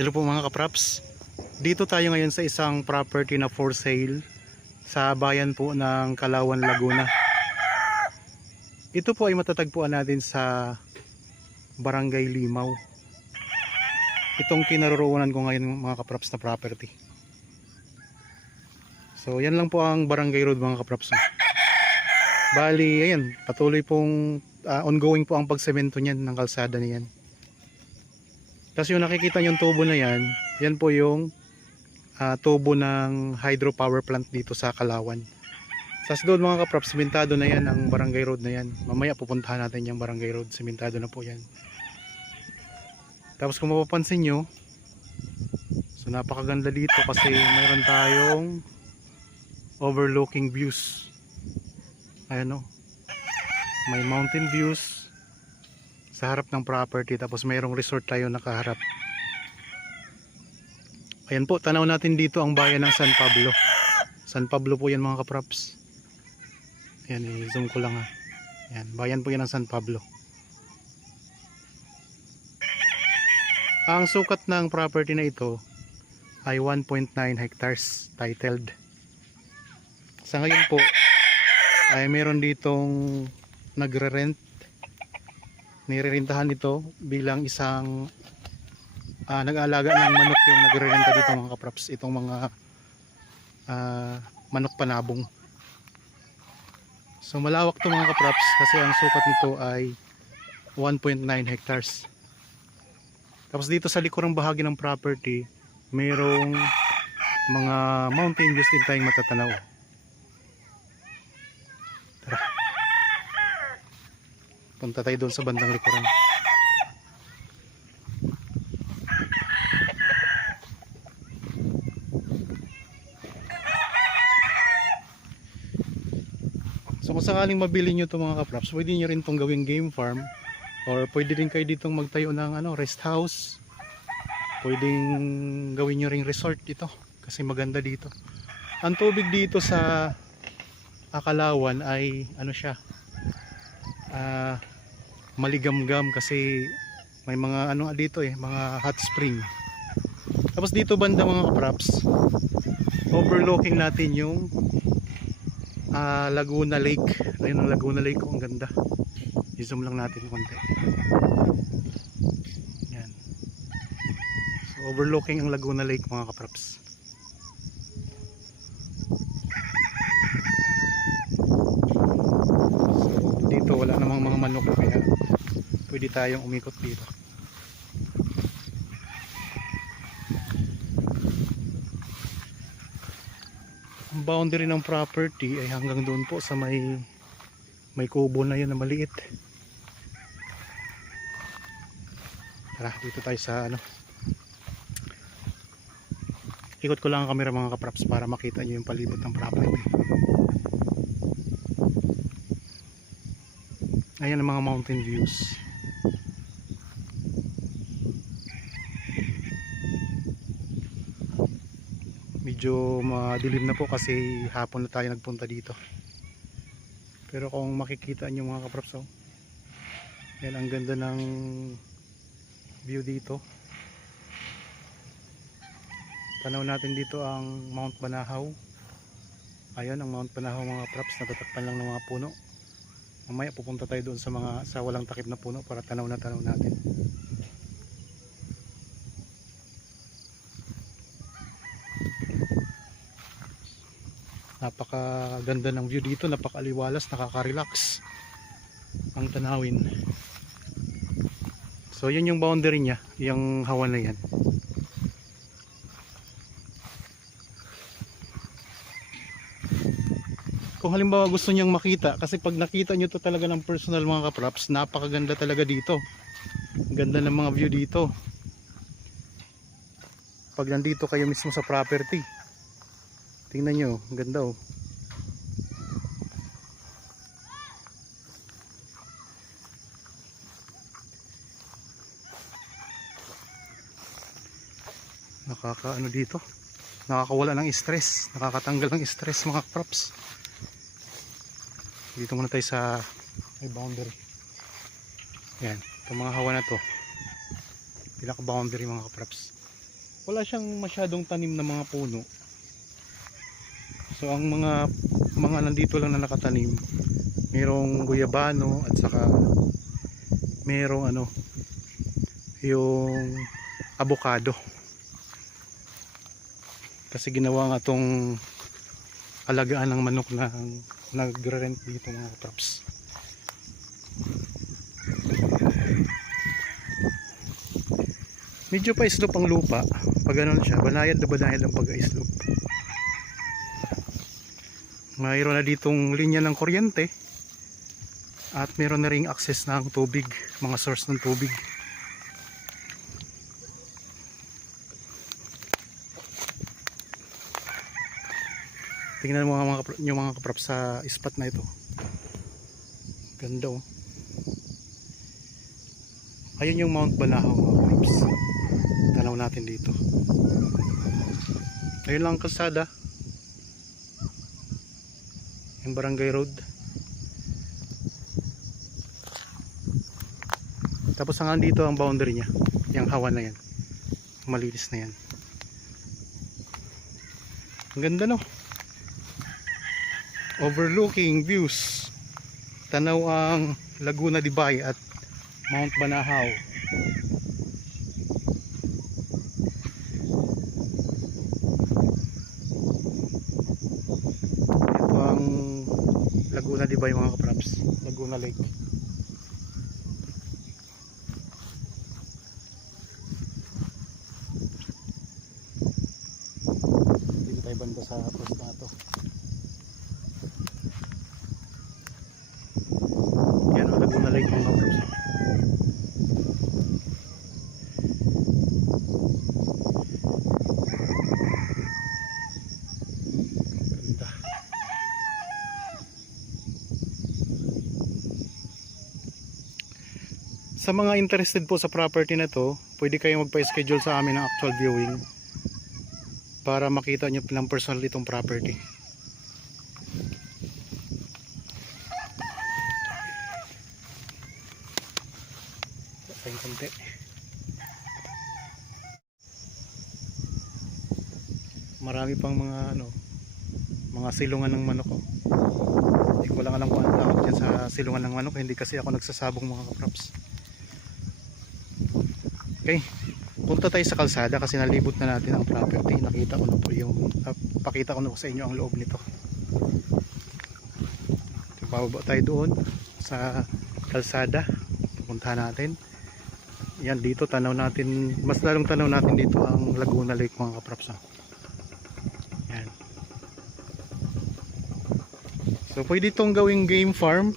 Hello po mga kapraps. Dito tayo ngayon sa isang property na for sale sa bayan po ng Kalawan, Laguna. Ito po ay matatagpuan natin sa Barangay Limaw. Itong kinaroroonan ko ngayon mga kapraps na property. So yan lang po ang Barangay Road mga kapraps. Bali, ayan, patuloy pong ongoing po ang pagsemento niyan ng kalsada niyan. Kasi yung nakikita yung tubo na yan, yan po yung tubo ng hydropower plant dito sa Kalawan. Sa doon mga kapraps, simentado na yan ang Barangay Road na yan. Mamaya pupuntahan natin yung Barangay Road, simentado na po yan. Tapos kung mapapansin nyo, so napakaganda dito kasi mayroon tayong overlooking views. Ayan o, may mountain views sa harap ng property, tapos mayroong resort tayo nakaharap. Ayan po, tanaw natin dito ang bayan ng San Pablo. San Pablo po yan mga kapraps. Ayan, i-zoom ko lang ha. Ayan, bayan po yan ng San Pablo. Ang sukat ng property na ito ay 1.9 hectares titled. Sa ngayon po ay meron ditong nagre-rent, nirerentahan ito bilang isang nag-aalaga ng manok yung nagre-renta dito mga kapraps. Itong mga manok panabong. So malawak to mga kapraps kasi ang sukat nito ay 1.9 hectares. Tapos dito sa likurang bahagi ng property mayroong mga mountain views din tayong matatanaw. Tara, punta tayo doon sa bandang likuran. So kung sakaling mabili nyo ito mga kapraps, pwede nyo rin itong gawing game farm, or pwede rin kayo ditong magtayo ng rest house. Pwedeng gawin nyo ring resort ito kasi maganda dito. Ang tubig dito sa Kalawan ay siya, maligamgam kasi may mga dito mga hot spring. Tapos dito banda mga kapraps, overlooking natin yung Laguna Lake. Ayun ang Laguna Lake, ang ganda. I-zoom lang natin konti. Yan. So overlooking ang Laguna Lake mga kapraps. So dito wala namang mga manok kaya pwede tayong umikot dito. Ang boundary ng property ay hanggang doon po sa may kubo na yun na maliit. Tara, dito tayo sa ikot ko lang ang camera mga kapraps para makita nyo yung palibot ng property. Ayan ang mga mountain views. Medyo madilim na po kasi hapon na tayo nagpunta dito. Pero kung makikita nyo mga kapraps, yan ang ganda ng view dito. Tanaw natin dito ang Mount Banahaw. Ayan ang Mount Banahaw mga kapraps, natatakpan lang ng mga puno. Mamaya pupunta tayo doon sa walang takip na puno para tanaw natin. Napakaganda ng view dito, napakaliwalas, nakaka-relax ang tanawin. So yun yung boundary niya, yung hawan na yan. Kung halimbawa gusto niyang makita, kasi pag nakita nyo to talaga ng personal mga kapraps, napakaganda talaga dito. Ganda ng mga view dito pag nandito kayo mismo sa property. Tingnan nyo, ang ganda oh. Dito, nakakawala ng stress, nakakatanggal ng stress mga props. Dito muna tayo sa may boundary. Yan, itong mga hawa na to pinaka boundary mga kapraps. wala siyang masyadong tanim na mga puno. So ang mga nandito lang na nakatanim, merong guyabano at saka merong yung avocado. Kasi ginawa nga tong alagaan ng manok na nagre-rent dito mga kaprops. Medyo pa slope ang lupa. Pag ganun siya, banayad na banayad ang pag-slope. Mayroon na ditong linya ng kuryente at meron na ring access ng tubig, mga source ng tubig. Tingnan mo yung mga kaprops sa spot na ito. Ganda oh. Ayun yung Mount Banahaw mga kaprops. Tanaw natin dito. Ayun lang ang kalsada. Yung barangay road. Tapos hanggang dito ang boundary niya. Yung hawa na yan. Malinis na yan. Ang ganda no. Overlooking views. Tanaw ang Laguna de Bay at Mount Banahaw. Ito ang Laguna de Bay mga kaprops. Laguna Lake. Dito tayo banda sa post na ito. Yan ang Laguna Lake mga kaprops. Sa mga interested po sa property na to, pwede kayong magpa-schedule sa amin ng actual viewing para makita nyo ng personal itong property. Konti. Marami pang mga silungan ng manok oh. Hindi ko lang alam kung ano tawag dyan sa silungan ng manok, hindi kasi ako nagsasabong mga kaprops. Okay, punta tayo sa kalsada kasi nalibot na natin ang property. Nakita ko na po pakita ko na po sa inyo ang loob nito. Bababa tayo doon sa kalsada. Pupunta natin. Yan dito tanaw natin, mas lalong tanaw natin dito ang Laguna Lake mga kaprops. Yan. So pwede itong gawing game farm.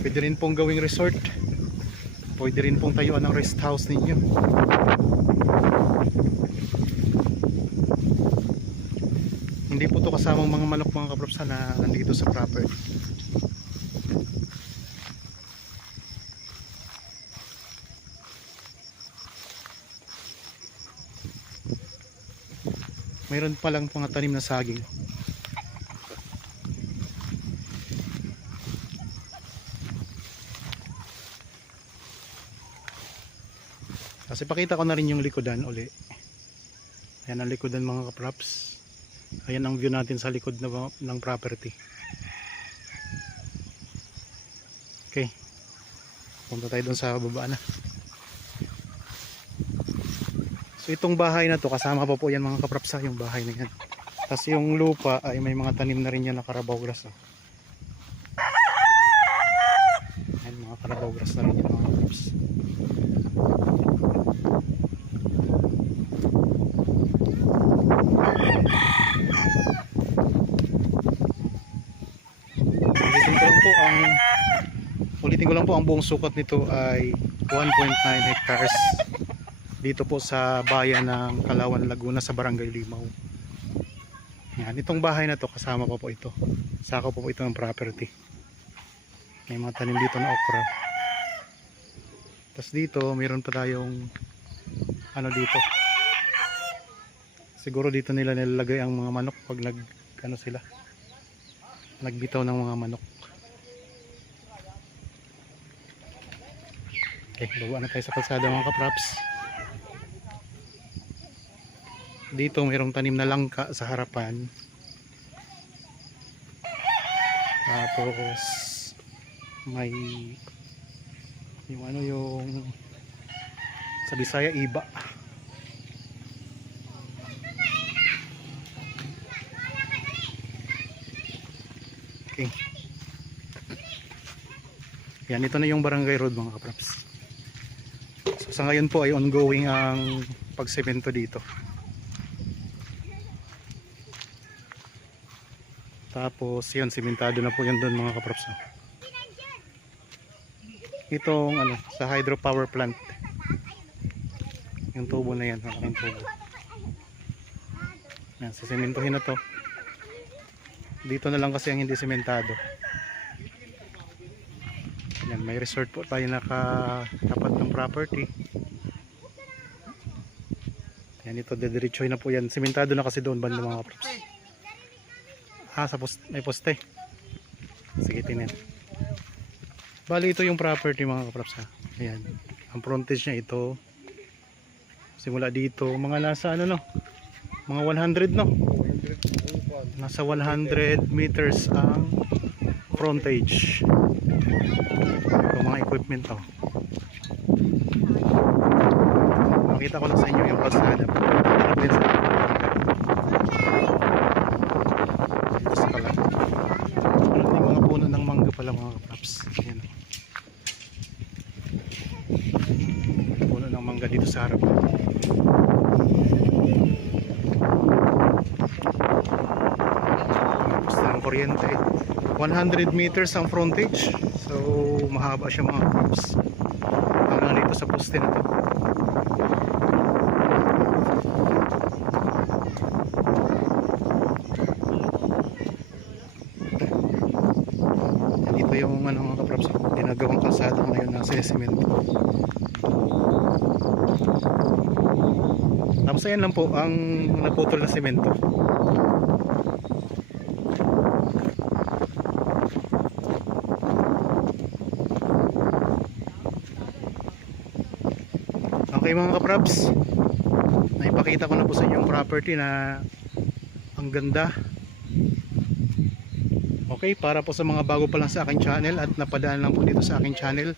Pwede rin pong gawing resort. Pwede rin pong tayuan ng rest house ninyo. Hindi po ito kasamang mga manok mga kaprops na nandito sa property. Mayroon pa lang mga tanim na saging. Kasi pakita ko na rin yung likodan uli. Ayan ang likodan mga kaprops. Ayan ang view natin sa likod ng property. Okay. Punta tayo dun sa baba na. So itong bahay na to, kasama pa po yan mga kaprops yung bahay na yan. Tapos yung lupa ay may mga tanim na rin yan na Carabao grass. Oh. Ayan mga Carabao grass na rin yan mga kaprops. Ulitin ko lang po ang buong sukat nito ay 1.9 hectares dito po sa bayan ng Kalawan, Laguna sa Barangay Limaw. Yan, itong bahay na to kasama pa po ito. Sako po ito ng property. May mga tanim dito na okra. Tapos dito mayroon pa tayong dito. Siguro dito nila nilalagay ang mga manok pag nagbitaw ng mga manok. Okay, baba na tayo sa kalsada mga kaprops. Dito mayroong tanim na langka sa harapan. Tapos may yung sa Bisaya iba. Okay. Yan, ito na yung Barangay Road mga kapraps. So, sa ngayon po ay ongoing ang pagsemento dito. Tapos yun, simentado na po yan doon mga kapraps. Itong sa hydropower plant. Yung tubo na yan, malaking tubo. Yan, sisementohin na to. Dito na lang kasi ang hindi sementado. Yan, may resort po tayo nakatapat ng property. Yan, ito dediretsoy na po yan. Sementado na kasi doon banda mga kapraps. Sa may poste. Sige, tinin. Bali ito yung property mga kapraps ha. Ayan. Ang frontage niya ito. Simula dito, mga nasa mga 100 no? Nasa 100 meters ang frontage. Ito mga equipment to. Makita ko lang sa inyo yung kalsada. Dito sa kalat. Yung mga puno ng mangga pala mga kapraps. Ayan. Puno ng mangga dito sa harap. Gusto ng kuryente. 100 meters ang frontage. So mahaba siya mga kapraps. Hanggang dito sa poste na to. Dito yung mga kapraps, ginagawang kalsada ngayon na sinesemento. Tapos ayan lang po ang naputol na semento. Okay mga kapraps, naipakita ko na po sa inyo yung property na ang ganda. Okay, para po sa mga bago pa lang sa aking channel at napadaan lang po dito sa aking channel,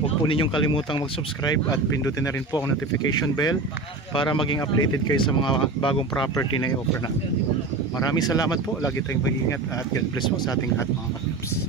huwag po ninyong kalimutang mag-subscribe at pindutin na rin po ang notification bell para maging updated kayo sa mga bagong property na i-offer na. Maraming salamat po, lagi tayong mag-ingat at God bless po sa ating lahat mga kapraps.